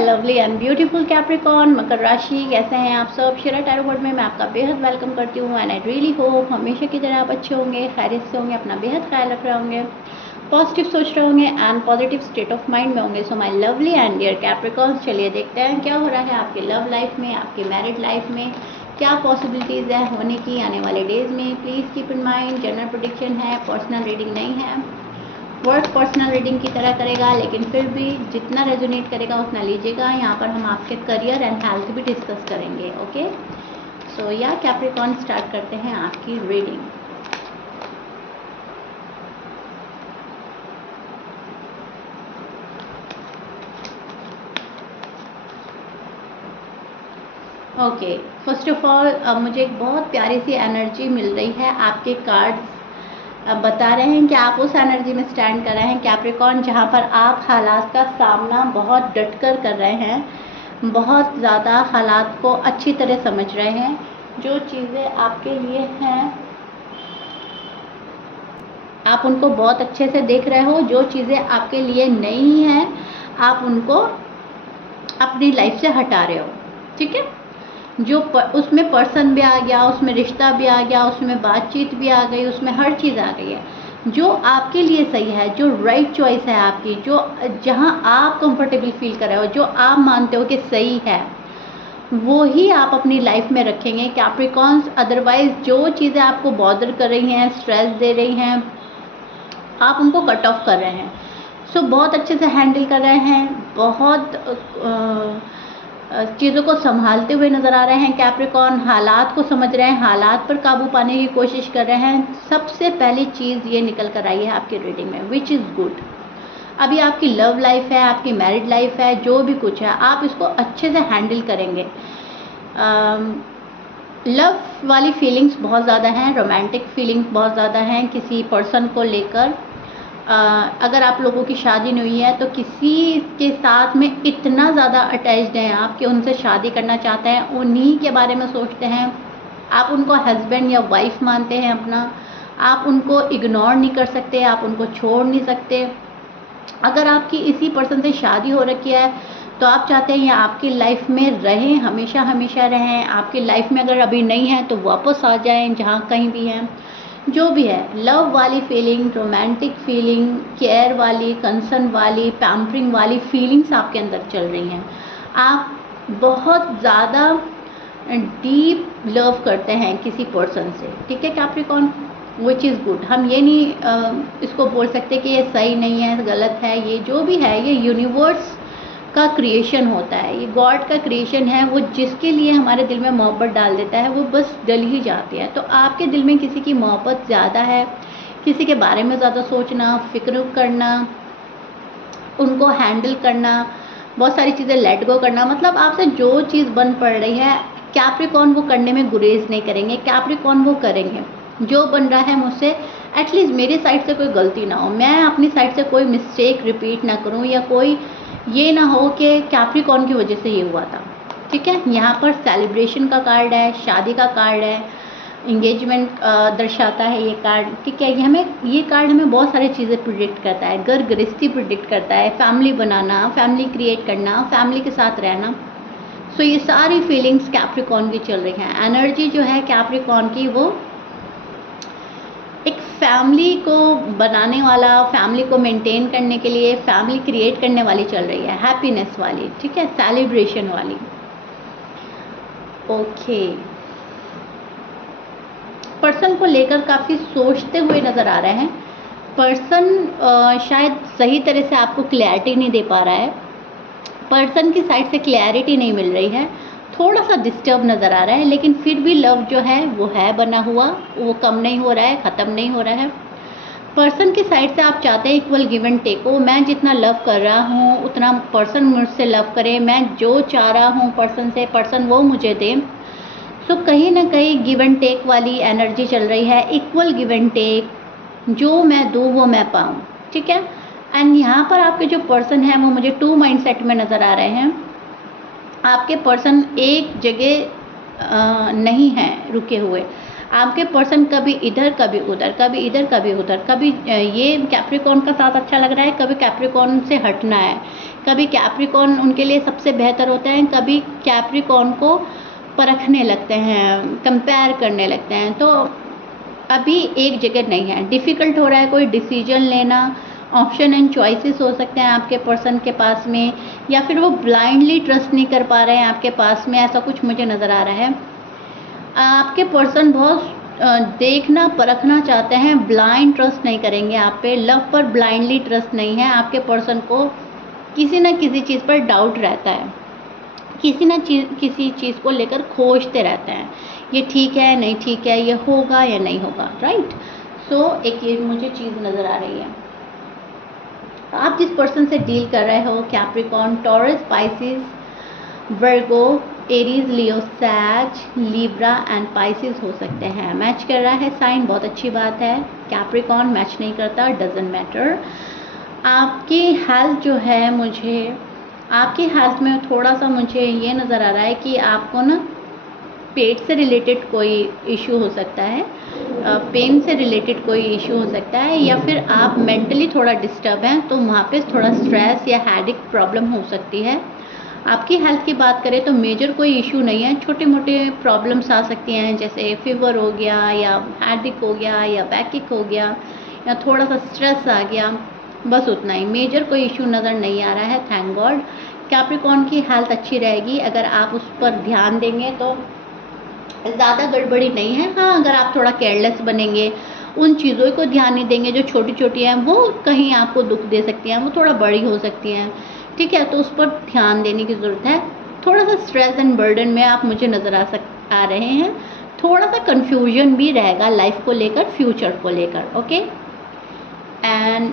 My lovely and beautiful Capricorn, मकर राशि, कैसे हैं आप सब। शेरा टैरो बोर्ड में मैं आपका बेहद वेलकम करती हूँ एंड आई रियली होप हमेशा की तरह आप अच्छे होंगे, खैरियत से होंगे, अपना बेहद ख्याल रख रहे होंगे, पॉजिटिव सोच रहे होंगे and positive state of mind में होंगे। So my lovely and dear Capricorn, चलिए देखते हैं क्या हो रहा है आपके लव लाइफ में, आपके मैरिड लाइफ में क्या पॉसिबिलिटीज़ है होने की आने वाले डेज में। Please keep in mind general prediction है, पर्सनल रीडिंग नहीं है। वर्क पर्सनल रीडिंग की तरह करेगा, लेकिन फिर भी जितना रेजोनेट करेगा उतना लीजिएगा। यहाँ पर हम आपके करियर एंड हेल्थ भी डिस्कस करेंगे। ओके, सो या कैप्रिकॉर्न स्टार्ट करते हैं आपकी reading. Okay, first of all मुझे एक बहुत प्यारी सी एनर्जी मिल रही है। आपके कार्ड्स अब बता रहे हैं कि आप उस एनर्जी में स्टैंड कर रहे हैं कैप्रिकॉर्न, जहां पर आप हालात का सामना बहुत डटकर कर रहे हैं, बहुत ज़्यादा हालात को अच्छी तरह समझ रहे हैं। जो चीज़ें आपके लिए हैं आप उनको बहुत अच्छे से देख रहे हो, जो चीज़ें आपके लिए नहीं हैं आप उनको अपनी लाइफ से हटा रहे हो। ठीक है, उसमें पर्सन भी आ गया, उसमें रिश्ता भी आ गया, उसमें बातचीत भी आ गई, उसमें हर चीज़ आ गई है जो आपके लिए सही है, जो राइट चॉइस है आपकी, जो जहां आप कंफर्टेबल फील कर रहे हो, जो आप मानते हो कि सही है, वो ही आप अपनी लाइफ में रखेंगे कैप्रिकॉर्न्स। अदरवाइज जो चीज़ें आपको बॉदर कर रही हैं, स्ट्रेस दे रही हैं, आप उनको कट ऑफ कर रहे हैं। सो बहुत अच्छे से हैंडल कर रहे हैं, बहुत चीज़ों को संभालते हुए नज़र आ रहे हैं कैप्रिकॉर्न, हालात को समझ रहे हैं, हालात पर काबू पाने की कोशिश कर रहे हैं। सबसे पहली चीज़ ये निकल कर आई है आपकी रीडिंग में, विच इज़ गुड। अभी आपकी लव लाइफ है, आपकी मैरिड लाइफ है, जो भी कुछ है आप इसको अच्छे से हैंडल करेंगे। लव वाली फीलिंग्स बहुत ज़्यादा हैं, रोमांटिक फीलिंग्स बहुत ज़्यादा हैं किसी पर्सन को लेकर। अगर आप लोगों की शादी नहीं हुई है तो किसी के साथ में इतना ज़्यादा अटैच्ड हैं आप कि उनसे शादी करना चाहते हैं, उन्हीं के बारे में सोचते हैं, आप उनको हस्बैंड या वाइफ मानते हैं अपना, आप उनको इग्नोर नहीं कर सकते, आप उनको छोड़ नहीं सकते। अगर आपकी इसी पर्सन से शादी हो रखी है तो आप चाहते हैं ये आपकी लाइफ में रहें, हमेशा हमेशा रहें। आपकी लाइफ में अगर अभी नहीं है तो वापस आ जाएं, जहाँ कहीं भी हैं। जो भी है, लव वाली फीलिंग, रोमांटिक फीलिंग, केयर वाली, कंसर्न वाली, पैम्परिंग वाली फीलिंग्स आपके अंदर चल रही हैं। आप बहुत ज़्यादा डीप लव करते हैं किसी पर्सन से। ठीक है कैप्रिकॉर्न, विच इज़ गुड। हम ये नहीं इसको बोल सकते कि ये सही नहीं है, गलत है। ये जो भी है ये यूनिवर्स का क्रिएशन होता है, ये गॉड का क्रिएशन है। वो जिसके लिए हमारे दिल में मोहब्बत डाल देता है वो बस डल ही जाती है। तो आपके दिल में किसी की मोहब्बत ज़्यादा है, किसी के बारे में ज़्यादा सोचना, फिक्र करना, उनको हैंडल करना, बहुत सारी चीज़ें लेट गो करना, मतलब आपसे जो चीज़ बन पड़ रही है कैप्रिकॉर्न वो करने में गुरेज नहीं करेंगे। कैप्रिकॉर्न वो करेंगे जो बन रहा है मुझसे, एटलीस्ट मेरी साइड से कोई गलती ना हो, मैं अपनी साइड से कोई मिस्टेक रिपीट ना करूं, या कोई ये ना हो कि कैप्रिकॉर्न की वजह से ये हुआ था। ठीक है, यहाँ पर सेलिब्रेशन का कार्ड है, शादी का कार्ड है, इंगेजमेंट दर्शाता है ये कार्ड। ठीक है, ये कार्ड हमें बहुत सारी चीज़ें प्रिडिक्ट करता है, घर गृहस्थी प्रिडिक्ट करता है, फैमिली बनाना, फैमिली क्रिएट करना, फैमिली के साथ रहना। सो ये सारी फीलिंग्स कैप्रिकॉर्न की चल रही हैं। एनर्जी जो है कैप्रिकॉर्न की वो एक फैमिली को बनाने वाला, फैमिली को मेंटेन करने के लिए, फैमिली क्रिएट करने वाली चल रही है, हैप्पीनेस वाली। ठीक है, सेलिब्रेशन वाली। ओके, पर्सन को लेकर काफ़ी सोचते हुए नज़र आ रहे हैं। पर्सन शायद सही तरह से आपको क्लैरिटी नहीं दे पा रहा है, पर्सन की साइड से क्लैरिटी नहीं मिल रही है, थोड़ा सा डिस्टर्ब नज़र आ रहा है, लेकिन फिर भी लव जो है वो है बना हुआ, वो कम नहीं हो रहा है, ख़त्म नहीं हो रहा है। पर्सन की साइड से आप चाहते हैं इक्वल गिव एंड टेक हो। मैं जितना लव कर रहा हूँ उतना पर्सन मुझसे लव करे, मैं जो चाह रहा हूँ पर्सन से, पर्सन वो मुझे दे। सो कहीं ना कहीं गिव एंड टेक वाली एनर्जी चल रही है, इक्वल गिव एंड टेक, जो मैं दूँ वो मैं पाऊँ। ठीक है, एंड यहाँ पर आपके जो पर्सन है वो मुझे 2 माइंडसेट में नज़र आ रहे हैं। आपके पर्सन एक जगह नहीं हैं रुके हुए, आपके पर्सन कभी इधर कभी उधर, कभी इधर कभी उधर, कभी ये कैप्रिकॉर्न का साथ अच्छा लग रहा है, कभी कैप्रिकॉर्न से हटना है, कभी कैप्रिकॉर्न उनके लिए सबसे बेहतर होता है, कभी कैप्रिकॉर्न को परखने लगते हैं, कंपेयर करने लगते हैं। तो अभी एक जगह नहीं है, डिफ़िकल्ट हो रहा है कोई डिसीजन लेना, ऑप्शन एंड चॉइसेस हो सकते हैं आपके पर्सन के पास में, या फिर वो ब्लाइंडली ट्रस्ट नहीं कर पा रहे हैं आपके पास में, ऐसा कुछ मुझे नज़र आ रहा है। आपके पर्सन बहुत देखना परखना चाहते हैं, ब्लाइंड ट्रस्ट नहीं करेंगे आप पे, लव पर ब्लाइंडली ट्रस्ट नहीं है। आपके पर्सन को किसी न किसी चीज़ पर डाउट रहता है, किसी चीज़ को लेकर खोजते रहते हैं, ये ठीक है नहीं ठीक है, ये होगा या नहीं होगा, राइट। सो एक ये मुझे चीज़ नज़र आ रही है। आप जिस पर्सन से डील कर रहे हो, Capricorn, Taurus, Pisces, Virgo, Aries, Leo, Sag, Libra and Pisces हो सकते हैं। मैच कर रहा है साइन, बहुत अच्छी बात है। कैप्रिकॉर्न मैच नहीं करता, डजंट मैटर। आपकी हेल्थ जो है, आपकी हेल्थ में थोड़ा सा मुझे ये नज़र आ रहा है कि आपको ना पेट से रिलेटेड कोई इशू हो सकता है, पेन से रिलेटेड कोई इशू हो सकता है, या फिर आप मेंटली थोड़ा डिस्टर्ब हैं, तो वहाँ पे थोड़ा स्ट्रेस या हेडेक प्रॉब्लम हो सकती है। आपकी हेल्थ की बात करें तो मेजर कोई इशू नहीं है, छोटे मोटे प्रॉब्लम्स आ सकती हैं, जैसे फीवर हो गया या हेडेक हो गया या बैकएक हो गया या थोड़ा सा स्ट्रेस आ गया, बस उतना ही। मेजर कोई इशू नज़र नहीं आ रहा है, थैंक गॉड। कैप्रिकॉर्न की हेल्थ अच्छी रहेगी अगर आप उस पर ध्यान देंगे, तो ज़्यादा गड़बड़ी नहीं है। हाँ, अगर आप थोड़ा केयरलेस बनेंगे, उन चीज़ों को ध्यान नहीं देंगे जो छोटी छोटी हैं, वो कहीं आपको दुख दे सकती हैं, वो थोड़ा बड़ी हो सकती हैं, ठीक है, तो उस पर ध्यान देने की ज़रूरत है। थोड़ा सा स्ट्रेस एंड बर्डन में आप मुझे नज़र आ रहे हैं, थोड़ा सा कन्फ्यूजन भी रहेगा लाइफ को लेकर, फ्यूचर को लेकर, ओके। एंड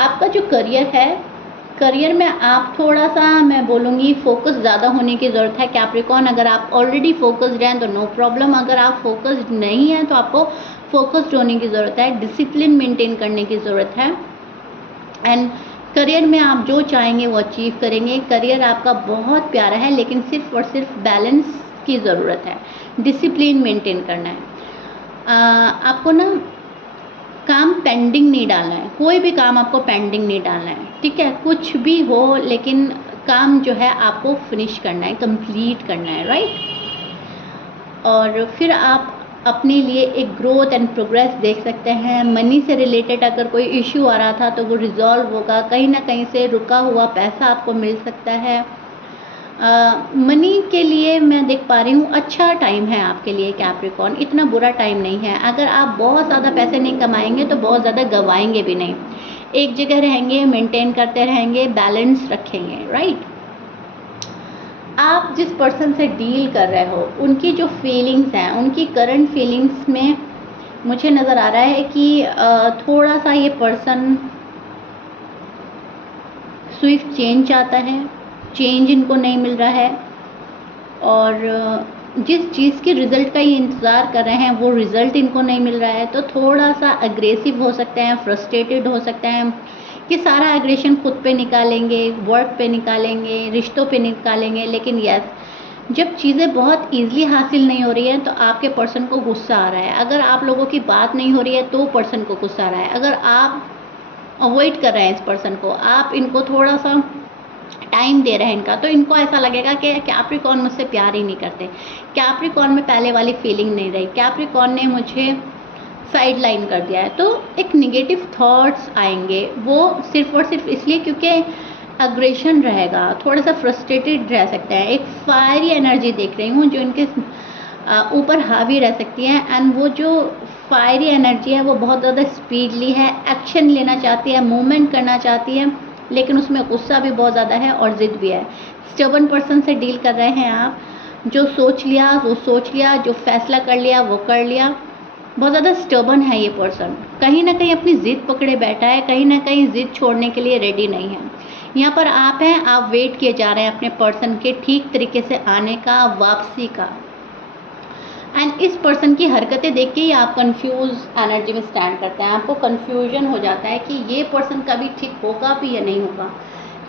आपका जो करियर है, करियर में आप थोड़ा सा, मैं बोलूँगी, फोकस ज़्यादा होने की ज़रूरत है कैप्रिकॉर्न। अगर आप ऑलरेडी फोकस्ड हैं तो नो प्रॉब्लम, अगर आप फोकस्ड नहीं हैं तो आपको फोकस्ड होने की ज़रूरत है, डिसिप्लिन मेंटेन करने की ज़रूरत है। एंड करियर में आप जो चाहेंगे वो अचीव करेंगे। करियर आपका बहुत प्यारा है, लेकिन सिर्फ और सिर्फ बैलेंस की ज़रूरत है, डिसिप्लिन मेंटेन करना है। आपको ना काम पेंडिंग नहीं डालना है, कोई भी काम आपको पेंडिंग नहीं डालना है, ठीक है, कुछ भी हो, लेकिन काम जो है आपको फिनिश करना है, कंप्लीट करना है, राइट। और फिर आप अपने लिए एक ग्रोथ एंड प्रोग्रेस देख सकते हैं। मनी से रिलेटेड अगर कोई इश्यू आ रहा था तो वो रिजॉल्व होगा, कहीं ना कहीं से रुका हुआ पैसा आपको मिल सकता है। मनी के लिए मैं देख पा रही हूँ अच्छा टाइम है आपके लिए कैप्रिकॉर्न, इतना बुरा टाइम नहीं है। अगर आप बहुत ज़्यादा पैसे नहीं कमाएंगे तो बहुत ज़्यादा गंवाएंगे भी नहीं, एक जगह रहेंगे, मेंटेन करते रहेंगे, बैलेंस रखेंगे, राइट। आप जिस पर्सन से डील कर रहे हो, उनकी जो फीलिंग्स हैं, उनकी करंट फीलिंग्स में मुझे नज़र आ रहा है कि थोड़ा सा ये पर्सन स्विफ्ट चेंज चाहता है, चेंज इनको नहीं मिल रहा है, और जिस चीज़ के रिज़ल्ट का ये इंतज़ार कर रहे हैं वो रिज़ल्ट इनको नहीं मिल रहा है, तो थोड़ा सा अग्रेसिव हो सकते हैं, फ्रस्ट्रेटेड हो सकते हैं, कि सारा एग्रेशन खुद पे निकालेंगे, वर्क पे निकालेंगे, रिश्तों पे निकालेंगे। लेकिन यस, जब चीज़ें बहुत ईजिली हासिल नहीं हो रही हैं तो आपके पर्सन को गुस्सा आ रहा है। अगर आप लोगों की बात नहीं हो रही है तो पर्सन को गुस्सा आ रहा है। अगर आप अवॉइड कर रहे हैं इस पर्सन को, आप इनको थोड़ा सा टाइम दे रहे हैं इनका, तो इनको ऐसा लगेगा कि कैप्रिकॉर्न मुझसे प्यार ही नहीं करते, कैप्रिकॉर्न में पहले वाली फीलिंग नहीं रही, कैप्रिकॉर्न ने मुझे साइड लाइन कर दिया है। तो एक निगेटिव थॉट्स आएंगे, वो सिर्फ और सिर्फ इसलिए क्योंकि अग्रेशन रहेगा, थोड़ा सा फ्रस्ट्रेटेड रह सकते हैं। एक फायरी एनर्जी देख रही हूँ जो इनके ऊपर हावी रह सकती है, एंड वो जो फायरी एनर्जी है वो बहुत ज़्यादा स्पीडली है, एक्शन लेना चाहती है, मूवमेंट करना चाहती है, लेकिन उसमें गुस्सा भी बहुत ज़्यादा है और ज़िद भी है। स्टबर्न पर्सन से डील कर रहे हैं आप, जो सोच लिया वो सोच लिया, जो फैसला कर लिया वो कर लिया। बहुत ज़्यादा स्टबर्न है ये पर्सन, कहीं ना कहीं अपनी ज़िद पकड़े बैठा है, कहीं ना कहीं ज़िद छोड़ने के लिए रेडी नहीं है। यहाँ पर आप हैं, आप वेट किए जा रहे हैं अपने पर्सन के ठीक तरीके से आने का, वापसी का। एंड इस पर्सन की हरकतें देख के ही आप कंफ्यूज एनर्जी में स्टैंड करते हैं, आपको कंफ्यूजन हो जाता है कि ये पर्सन कभी ठीक होगा भी या नहीं होगा,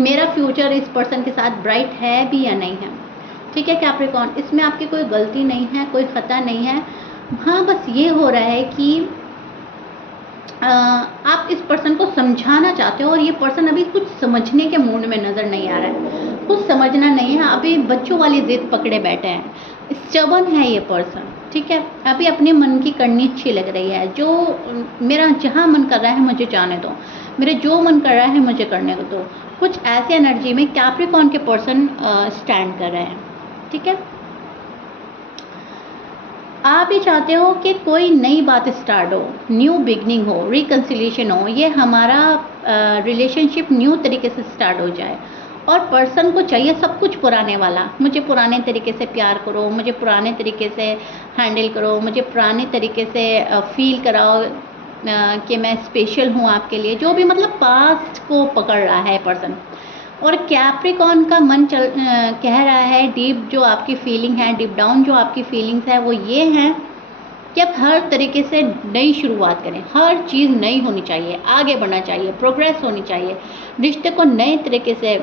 मेरा फ्यूचर इस पर्सन के साथ ब्राइट है भी या नहीं है। ठीक है कैप्रिकॉर्न, इसमें आपकी कोई गलती नहीं है, कोई ख़ता नहीं है। हाँ, बस ये हो रहा है कि आप इस पर्सन को समझाना चाहते हो और ये पर्सन अभी कुछ समझने के मूड में नज़र नहीं आ रहा है, कुछ समझना नहीं है, अभी बच्चों वाली ज़िद पकड़े बैठे हैं, स्टबर्न है ये पर्सन, ठीक है। अभी अपने मन की करनी अच्छी लग रही है, जो मेरा जहाँ मन कर रहा है मुझे जाने दो, मेरे जो मन कर रहा है मुझे करने को दो, कुछ ऐसी एनर्जी में कैप्रिकॉर्न के पर्सन स्टैंड कर रहे हैं, ठीक है। आप ये चाहते हो कि कोई नई बात स्टार्ट हो, न्यू बिगनिंग हो, रिकन्सिलिएशन हो, ये हमारा रिलेशनशिप न्यू तरीके से स्टार्ट हो जाए। और पर्सन को चाहिए सब कुछ पुराने वाला, मुझे पुराने तरीके से प्यार करो, मुझे पुराने तरीके से हैंडल करो, मुझे पुराने तरीके से फील कराओ कि मैं स्पेशल हूँ आपके लिए, जो भी मतलब पास्ट को पकड़ रहा है पर्सन। और कैप्रिकॉर्न का मन कह रहा है, डीप जो आपकी फीलिंग है, डीप डाउन जो आपकी फीलिंग्स है वो ये हैं कि आप हर तरीके से नई शुरुआत करें, हर चीज़ नई होनी चाहिए, आगे बढ़ना चाहिए, प्रोग्रेस होनी चाहिए, रिश्ते को नए तरीके से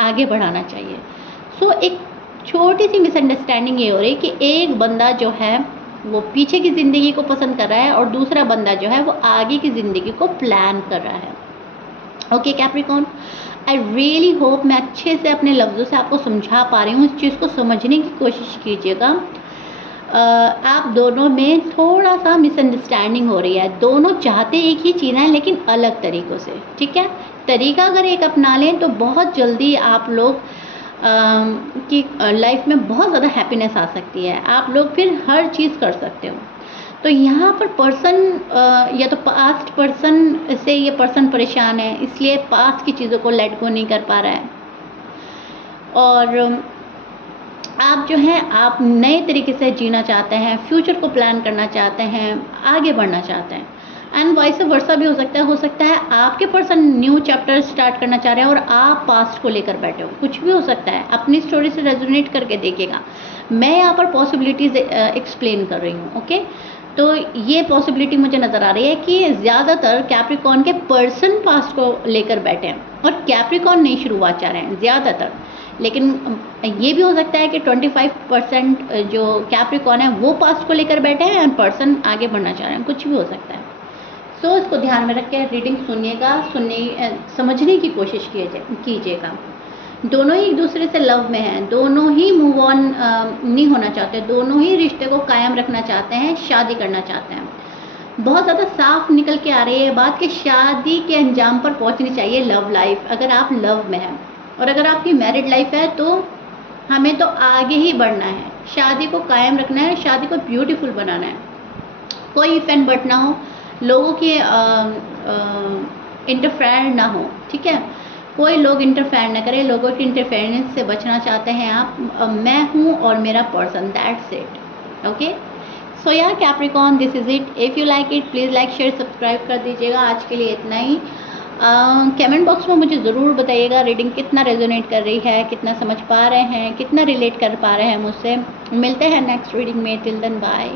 आगे बढ़ाना चाहिए। सो एक छोटी सी मिसअंडरस्टैंडिंग ये हो रही है कि एक बंदा जो है वो पीछे की ज़िंदगी को पसंद कर रहा है और दूसरा बंदा जो है वो आगे की ज़िंदगी को प्लान कर रहा है। Okay Capricorn, I really hope मैं अच्छे से अपने लफ्ज़ों से आपको समझा पा रही हूँ, इस चीज़ को समझने की कोशिश कीजिएगा। आप दोनों में थोड़ा सा मिसअंडरस्टैंडिंग हो रही है, दोनों चाहते एक ही चीज़ है लेकिन अलग तरीक़ों से, ठीक है। तरीका अगर एक अपना लें तो बहुत जल्दी आप लोग की लाइफ में बहुत ज़्यादा हैप्पीनेस आ सकती है, आप लोग फिर हर चीज़ कर सकते हो। तो यहाँ पर पर्सन या तो पास्ट पर्सन से ये पर्सन परेशान है, इसलिए पास्ट की चीज़ों को लेट गो नहीं कर पा रहा है। और आप जो हैं आप नए तरीके से जीना चाहते हैं, फ्यूचर को प्लान करना चाहते हैं, आगे बढ़ना चाहते हैं। एंड वाइस वर्सा भी हो सकता है आपके पर्सन न्यू चैप्टर स्टार्ट करना चाह रहे हैं और आप पास्ट को लेकर बैठे हो, कुछ भी हो सकता है। अपनी स्टोरी से रेजोनेट करके देखिएगा, मैं यहाँ पर पॉसिबिलिटीज़ एक्सप्लेन कर रही हूँ, ओके। तो ये पॉसिबिलिटी मुझे नज़र आ रही है कि ज़्यादातर कैप्रिकॉर्न के पर्सन पास्ट को लेकर बैठे हैं और कैप्रिकॉर्न नई शुरुआत चाह रहे हैं ज़्यादातर। लेकिन ये भी हो सकता है कि 25% जो कैप्रिकॉर्न है वो पास्ट को लेकर बैठे हैं एंड पर्सन आगे बढ़ना चाह रहे हैं, कुछ भी हो सकता है। सो इसको ध्यान में रख के रीडिंग सुनिएगा, समझने की कोशिश कीजिएगा। दोनों ही एक दूसरे से लव में हैं, दोनों ही मूव ऑन नहीं होना चाहते, दोनों ही रिश्ते को कायम रखना चाहते हैं, शादी करना चाहते हैं। बहुत ज़्यादा साफ निकल के आ रही है बात कि शादी के अंजाम पर पहुंचनी चाहिए लव लाइफ, अगर आप लव में हैं। और अगर आपकी मैरिड लाइफ है तो हमें तो आगे ही बढ़ना है, शादी को कायम रखना है, शादी को ब्यूटीफुल बनाना है। कोई इफ एंड बट ना हो, लोगों की इंटरफेयर ना हो, ठीक है। कोई लोग इंटरफेयर ना करें, लोगों की इंटरफेरेंस से बचना चाहते हैं आप। मैं हूँ और मेरा पर्सन, दैट्स इट, ओके। सो या Capricorn, this is it. If you like it please like share subscribe कर दीजिएगा। आज के लिए इतना ही। कमेंट बॉक्स में मुझे ज़रूर बताइएगा रीडिंग कितना रेजोनेट कर रही है, कितना समझ पा रहे हैं, कितना रिलेट कर पा रहे हैं मुझसे। मिलते हैं नेक्स्ट रीडिंग में, टिल देन बाय।